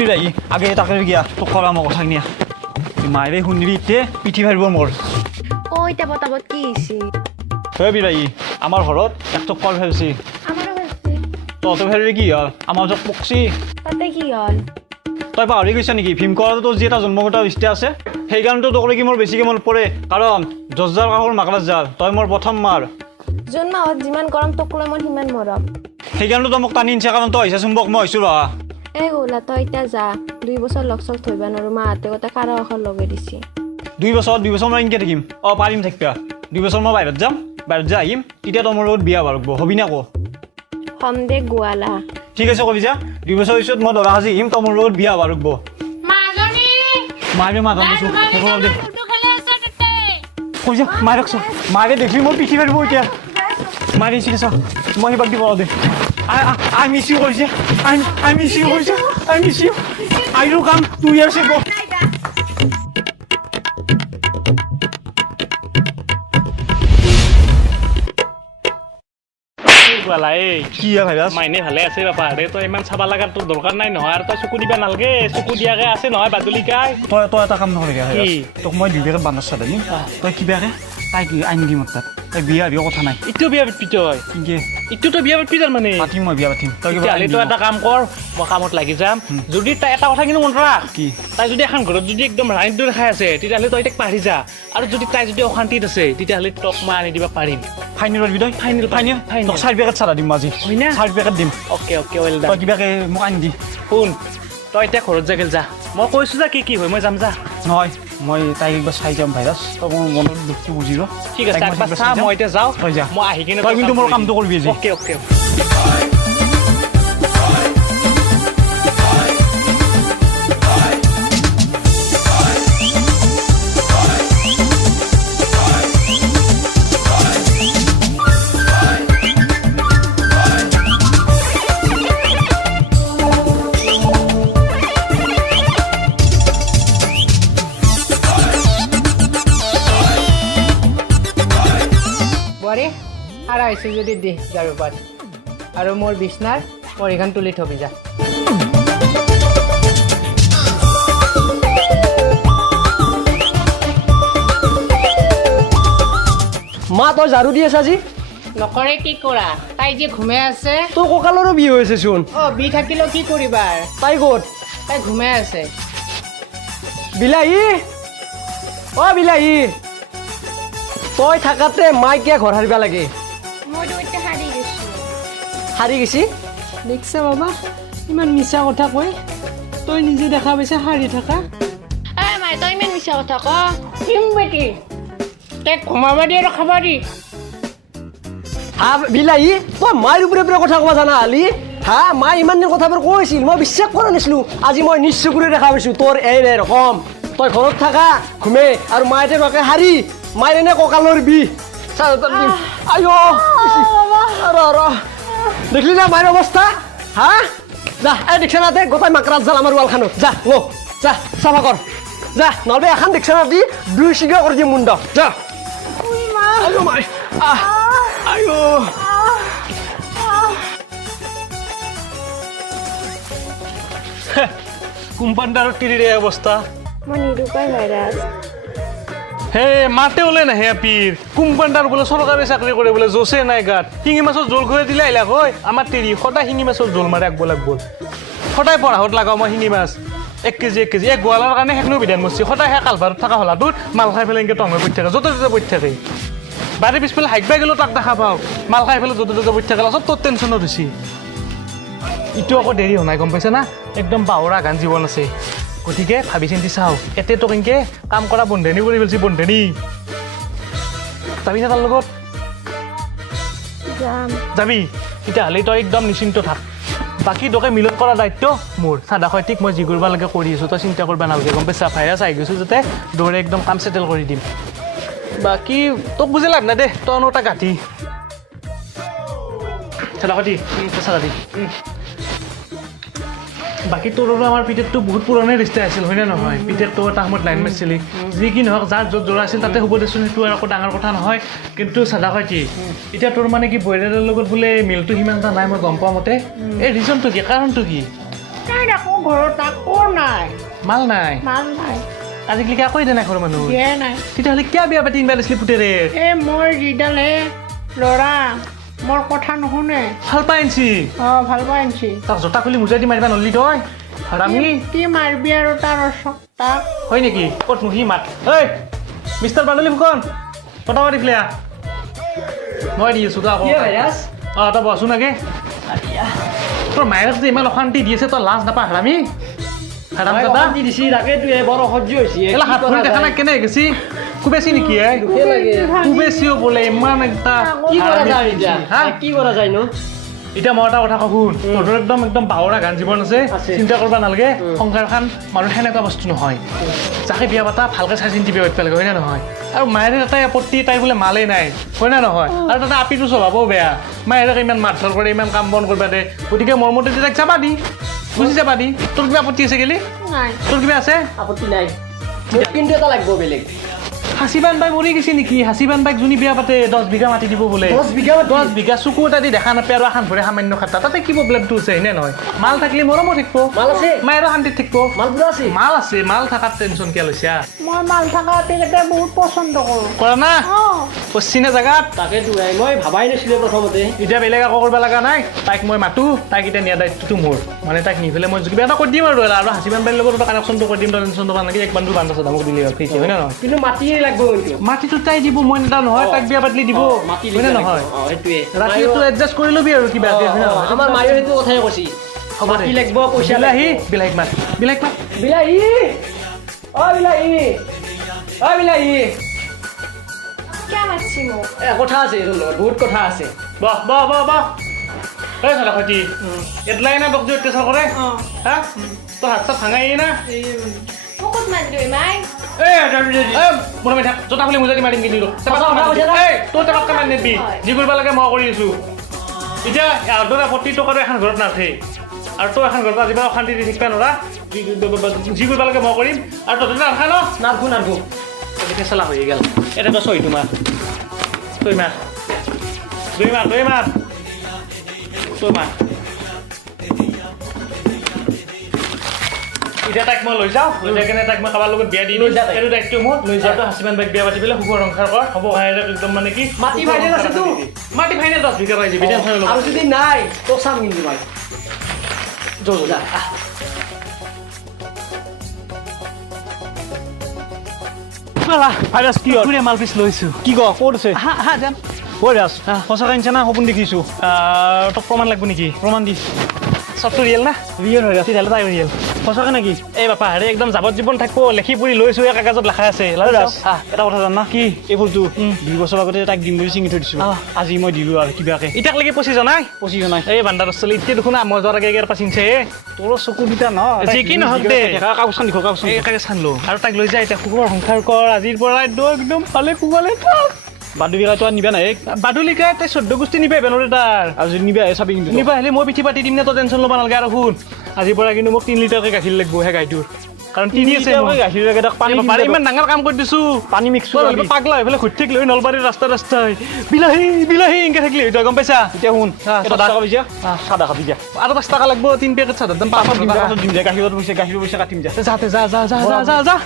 বিলাহী আগে তাকে গিয়া তোক কলা মই কথা নিয়া মায়েৰে শুনিবি এতিয়া পিঠি ফাৰিব মোৰ ইতা পতাপত কি হৈছে বিলাহী আমাৰ ঘৰত একটক কল ফেলছি আমাৰো হৈছে তহঁতে ফেৰিলে কি হ'ল আমাৰ যত পকছি তাতে কি হ'ল তই পাহৰি গৈছা নেকি ভীমকলতো যি এটা জন্মগত ইষ্টা আছে সেইকাৰণেতো তোক কি মোৰ বেছিকৈ মনত পৰে কাৰণ দহজাৰ কাষৰ মাকৰাজ জাল তই মোৰ প্ৰথম মাৰ জোন মাহত যিমান গৰম তোক লৈ মই সিমান মৰম সেইকাৰণে তই মোক টানি নিছা কাৰণ তই আহিছা চুম্বক মই হৈছোঁ ৰা গৌলা তই এতিয়া যা 2 বছৰ লগ চগ ধৰিব নোৱাৰো মাহঁতে গোটা কাৰা অখৰ লগাই দিছে 2 বছৰ মই এনেকৈ থাকিম পাৰিম থাকিবা 2 বছৰ মই বাহিৰত যাম বাহিৰত যাই আহিম তেতিয়া তই মোৰ লগত বিয়া বাৰব হবি না কো হম দে গোৱালা ঠিক আছে কবি যা 2 বছৰ পিছত মই দৰা সাজি আহিম তই মোৰ লগত বিয়া বাৰব মাৰে মাত দিছোঁ দে কৈ যা মাৰে ৰাখছ মাৰে দেখি মোৰ পিঠি পাৰিব এতিয়া মাৰে ঠিক আছে মই সিবাক দিব দে I miss you, Roger. I miss you, Roger. I miss you. I will come 2 years ago. কি ভাইৰাছ মাইনে ভালে আছে বাপা ৰে তই ইমান চাবা লাগাৰ তোৰ দৰকাৰ নাই নহয় আৰু তই চকু দিবা নালগে চকু দিয়াকে আছে নহয় বাদুলিকাই তই এটা কাম নকৰিবি তোক মই 2 পেকেট বান্দৰ চাই দিম তই কিবাকে তাই কি আইন দিম তাত তই বিয়া বিয়া কথা নাই ইটো বিয়া পাতিবি তই কি ইটো তই বিয়া পাতিবি তাৰ মানে পাতিম মই বিয়া পাতিম তই তই এটা কাম কৰ মই কামত লাগি যাম যদি তাই এটা কথা কিন্তু মনত ৰাখ কি তাই যদি এখন ঘৰত যদি একদম ৰাইন দৰে খাই আছে তেতিয়াহ'লে তই তাইক পাহৰি যা আৰু যদি তাই যদি অশান্তিত আছে তেতিয়াহ'লে তোক মই আনি দিব পাৰিম ফাইনেল পাৰবি তই ফাইনেল তোক 4 পেকেট চাৰা দিম আজি হয় না 4 পেকেট দিম অ'কে ৱেল ডান তই কিবাকে মোক আনি দি শুন তই এতিয়া ঘৰত যা যা মই কৈছোঁ যা কি হয় মই যাম যা নহয় মই তাইক একবাৰ চাই যাম ভাইৰাছ তই মোৰ মনৰ দুখটো বুজিব ঠিক আছে একবাৰ চা মই এতিয়া যাওঁ তই যা মই আহি কিনে তই কিন্তু মোৰ কামটো কৰিবি আজি অ'কে আর আইসি যদি দে গাড়ি পাত আর মোর বিছনার পরিখান তুলি থবি যা মা তই ঝাড়ু দি আছ আজি নকৰে কি কৰা তাই যে ঘুমাই আছে তোৰ কঁকালৰো বিষ হৈছে চোন বি থাকিলেও কি কৰিবা তাই ক'ত তাই ঘুমাই আছে বিলাহী বিলাহী তই থাকাতে মাই কিয় ঘৰ সাৰিব লাগে মইতো এতিয়া হাৰি গৈছোঁ সাৰি গৈছি দেখছে বাবা ইমান মিছা কথা কৈ তই নিজে দেখা পাইছে হাৰি থাকা মাই তই ইমান মিছা কথা ক কিম বেটি তাইক ঘুমাবা দি আৰু খাবা দি বিলাহী তই মাৰ ওপৰে ওপৰে কথা ক'ব জানা হালি মাই ইমান দিন কথাবোৰ কৈছিল মই বিশ্বাস কৰা নাছিলোঁ আজি মই নিজ চকুৰে দেখা পাইছোঁ তোৰ এই ৰকম তই ঘৰত থাকা ঘুমে আৰু মায়ে বাকে হাৰি মাৰ এনে কঁকালৰ বিষ দেখলি না মায়ের অবস্থা যা দেখছে না দে গোটাই মাকড়ার জাল আমার ওয়ালখানত যা যা চাফা কর যা নহলে এখন দেখছে না দি 2 সিগা করে দি মুন্ড যা আয়ো মাই আয়ো কোম্পানীদাৰৰ তিৰিৰে অৱস্থা মই নিৰূপাই ভাইৰাছ হে মাতে ওলাই নাহে পীৰ কোম্পানীদাৰ বোলে চৰকাৰী চাকৰি কৰে বোলে জোচে নাই গাত শিঙি মাছৰ জোল খুৱাই দিলে আহিলাক হয় আমাৰ তিৰি সদায় শিঙি মাছৰ জোল মাৰে আগব সদায় পঢ়াত লাগাওঁ মই শিঙি মাছ 1 কেজি এক গোৱালৰ কাৰণে সেইখিনিও বিধান মৰছি সদায় সেই কালভাৰত থকা হলাটোত মাল খাই পেলাই এনেকৈ টঙে পৰি থাকে য'তে ত'তে পৰি থাকে বাৰী পিছফালে হাইকবাই গ'লেও তাক দেখা পাওঁ মাল খাই পেলাই য'তে ত'তে পৰি থাকে লাষ্টত তোৰ টেনশ্যনত হৈছে ইটো আকৌ দেৰি হোৱা নাই গম পাইছা না একদম বাহুৰা গান জীৱন আছে গতিকে ভাবি চিন্তি চাওঁ এতে তোক এনেকৈ কাম কৰা বন্ধেনী কৰি পেলাইছি বন্ধেনী যাবি না তাৰ লগত যাবি তেতিয়াহ'লে তই একদম নিশ্চিন্ত থাক বাকী তোকে মিলত কৰা দায়িত্ব মোৰ চাদা খৈতিক মই যি কৰিব লাগে কৰি আছোঁ তই চিন্তা কৰিব নালাগে গম পাইছা ভাইৰাছ আহি গৈছোঁ যাতে দৌৰে একদম কাম চেটেল কৰি দিম বাকী তোক বুজি লাভ নাই দে তই এটা গাঁঠি চাদা খৈতি চাদা দি বাকী তোৰ আৰু আমাৰ পিতেৰটো বহুত পুৰণি ৰিষ্টা আছিল হয়নে নহয় পিতেৰটো এটা সময়ত লাইন মাৰিছিলি যি কি নহওক যাৰ য'ত জোৰা আছিল তাতে হ'ব দেচোন সেইটো আৰু একো ডাঙৰ কথা নহয় কিন্তু চাদা কয় কি এতিয়া তোৰ মানে কি বইলাৰৰ লগত বোলে মিলটো সিমান এটা নাই মই গম পোৱা মতে এই ৰিজনটো কি কাৰণটো কি তাই আকৌ ঘৰত আকৌ নাই মাল নাই মাল নাই আজিকালি আকৌ দিয়া নাই ঘৰৰ মানুহ দিয়াই নাই তেতিয়াহ'লে কিয় বিয়া পাতি ইনভাৰ দিছিলি পুতেৰে এই মোৰ যিডালে ল'ৰা মোৰ কথা নুশুনে ভাল পাই আনছি ভাল পাই আনছি তাক জোতা খুলি মুজাই দি মাৰিবা নলি তই হাৰামি কি মাৰবি আৰু তাৰ তাক হয় নেকি ক'ত মুহি মাত ঐ মিষ্টাৰ বান্দলি ফুকন কথা পাতি ফেলে মই দি আছোঁ আকৌ তই বচোন আগে তোৰ মায়েৰক যে ইমান অশান্তি দি আছে তই লাজ নাপা হাৰামি হাৰাম দাদা দিছি তাকেতো বৰ অসহ্য হৈছে এলা হাত ভৰি দেখা নাই কেনে গেছি কুবেছি নেকি কুবেছিও বোলে ইমান এটা কি কৰা যায় এতিয়া হা কি কৰা যায় নো এতিয়া মই এটা কথা শুন তোৰ একদম বাহুৰা গান জীৱন আছে চিন্তা কৰিব নালাগে সংসাৰখন মানুহ সেনেকুৱা বস্তু নহয় যাকে বিয়া পাতা ভালকৈ চাই চিন্তি বিয়া পাতিব লাগে হয় নে নহয় আৰু মায়েৰে এটাই আপত্তি তাই বোলে মালেই নাই হয় নে নহয় আৰু তাতে আপিটো স্বভাৱো বেয়া মায়েৰে ইমান মাৰধৰ কৰে ইমান কাম বন কৰিব দে গতিকে মোৰ মতে তাইক যাবা দি বুজি যাবা দি তোৰ কিবা আপত্তি আছে গেলি নাই তোৰ কিবা আছে আপত্তি নাই মোক কিন্তু এটা লাগিব বেলেগ হাচিবান বাই মৰি গৈছে নেকি হাচিবান বাইক যোনী বিয়া পাতে 10 বিঘা মাটি দিব বোলে 10 বিঘা চকু এটা দি দেখা নাপায় আৰু এখন ভৰি সামান্য খাটা তাতে কি প্ৰব্লেমটো আছে হয়নে নহয় মাল থাকিলে মৰমো থাকিব মাল আছে মায়েৰো শান্তিত থাকিব মাল পুৰা আছে মাল থকাত টেনশ্যন কিয় লৈছা মই মাল থকা আপিকেইটা বহুত পচন্দ কৰোঁ কৰা না পশ্চিমে জেগাত তাকেতো মই ভাবাই নাছিলোঁ প্ৰথমতে এতিয়া বেলেগ একো কৰিব লগা নাই তাইক মই মাতো তাইক এতিয়া নিয়া দায়িত্বটো মোৰ মানে তাইক নি পেলাই মই কিবা এটা কৰি দিম আৰু হাচিবান বাইৰ লগত কানেকশ্যনটো কৰি দিম টেনশ্যন ল'ব নালাগে এক বান্ধু বান্ধা চাদামক দিলে হয় নে নহয় কিন্তু মাটি লাগব কিন্তু মাটিটো তাই দিব মই নেদা নহয় তাইক বিয়া পাতিলি দিব হয় নে নহয় সেইটোৱে ৰাতিটো এডজাষ্ট কৰি ল'বি আৰু কিবা হয় নে নহয় আমাৰ মায়েও সেইটো কথাই কৈছি মাটি লাগব পইচা বিলাহী বিলাহীক মাত বিলাহী অ বিলাহী কিয় মাতছি মোক কথা আছে এইটো লগত বহুত কথা আছে বাহ এই চালা খতি এটলাই না বক যে অত্যাচাৰ কৰে হা তোৰ হাত চাত ভাঙাই না মোক ক'ত মাতিলি মাই মনে থাক জোতা খুলি মুজাই দি মাৰিম কিন্তু তোৰ টেপাতকৈ মাৰি নিবি যি কৰিব লাগে মই কৰি আছোঁ এতিয়া ইহঁতৰ আপত্তি তোক আৰু এখন ঘৰত নাথে আৰু তই এখন ঘৰত আজিবা অশান্তি দি থাকিবা নোৱাৰা যি কৰিব লাগে মই কৰিম আৰু তহঁতে নাখা ন নাৰখো এতিয়া চালা হৈ গ'ল এতিয়া তই ছয়টো মাৰ তই মাৰ এতিয়া তাইক মই লৈ যাওঁ লৈ যাই কেনে তাইক মই কাৰোবাৰ লগত বিয়া দি দিম এইটো দায়িত্ব মোৰ লৈ যাওঁ হাচিবান বাইক বিয়া পাতি পেলাই সুখৰ সংসাৰ কৰ হ'ব একদম মানে কি মাটি ফাইনেল আছেতো মাটি ফাইনেল 10 বিঘা পাই যাবি টেনশ্যন ল'ব আৰু যদি নাই তো চাম কিন্তু ভাই যা ভাইৰাছ কি হ'ল মাল পিছ লৈছোঁ কি ক ক'ত আছে হা যাম কৈ ৰাছ সঁচাকৈ আনিছে না সপোন দেখিছোঁ তোক প্ৰমাণ লাগব নেকি প্ৰমাণ দি চবটো ৰিয়েল না ৰিয়েল হয় তেতিয়াহ'লে তাই ৰিয়েল সঁচাকৈ নেকি এই বাপা হেৰি একদম যাৱজ্জীৱন থাকিব লেখি পঢ়ি লৈছোঁ এই কাগজত লেখা আছে ৰাজ এটা কথা জান না কি এই ফুলটো 2 বছৰ আগতে তাইক দিম বুলি চিঙি থৈ দিছোঁ আজি মই দিলোঁ আৰু কিবাকে ইতাক লাগি পঁচিছ জনাই নাই এই বান্দাৰ চলি এতিয়া দেখোন মই যোৱাৰ আগে আগে চিনছে তোৰ চকু দুটা ন যি কি নহওক দে কাগজখন দিখ কাগজখন এই কাগে চানলো আৰু তাইক লৈ যায় এতিয়া সুখৰ সংসাৰ কৰ আজিৰ পৰা একদম ভালে কুবালে বাদুলিকাটো আৰু নিবা নাই বাদুলিকা তাই 14 গোষ্ঠী নিবা বেনৰে তাৰ আৰু যদি নিবা চাবি কিন্তু নিবা আহিলে মই পিঠি পাতি দিম নে তই টেনশ্যন ল'ব নালাগে আৰু শুন আজিৰ পৰা কিন্তু মোক 3 লিটাৰকৈ গাখীৰ লাগিব সেই গাইটোৰ কাৰণ তিনি আছে গাখীৰ লাগে তাক পানী পাৰি ইমান ডাঙৰ কাম কৰি দিছোঁ পানী মিক্স পাগলা হৈ পেলাই ঘূৰি থাকিলে নলবাৰীৰ ৰাস্তাই বিলাহী এনেকৈ থাকিলে তই গম পাইছা এতিয়া শুন চাদা খাবি যা আৰু 5 টকা লাগিব 3 পেকেট চাদাৰ দাম 5 দিম যা গাখীৰৰ পইচা কাটিম যা যাতে যা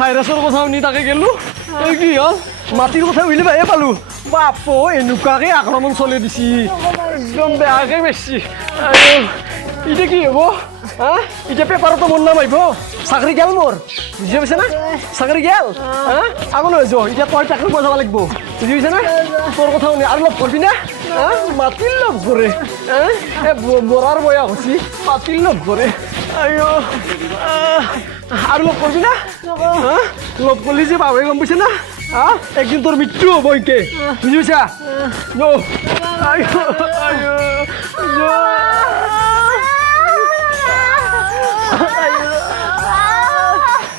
ভাইৰাছৰ কথা শুনি তাকে গেলো কি হ'ল মাটিৰ কথা বুজি পায়ে পালোঁ বাপ এনেকুৱাকৈ আক্ৰমণ চলি দিছি একদম বেয়াকৈ বেছি এতিয়া কি হ'ব হা এতিয়া পেপাৰতো মোৰ নাম আহিব চাকৰি গেল মোৰ বুজি পাইছে না চাকৰি গেল হা আগলৈ হৈ যাওঁ এতিয়া তই চাকৰি পোৱা যাব লাগিব বুজি পাইছে না তোৰ কথা শুনি আৰু লগ কৰিবি না হা মাটিৰ লগ কৰে মৰাৰ বয়া হৈছে মাটিৰ লগ কৰে আৰু লগ কৰিবি না হা লগ কৰিলি যে বাবুৱে গম পাইছে না হা একদিন তোৰ মৃত্যু হ'ব একে বুজি পাইছা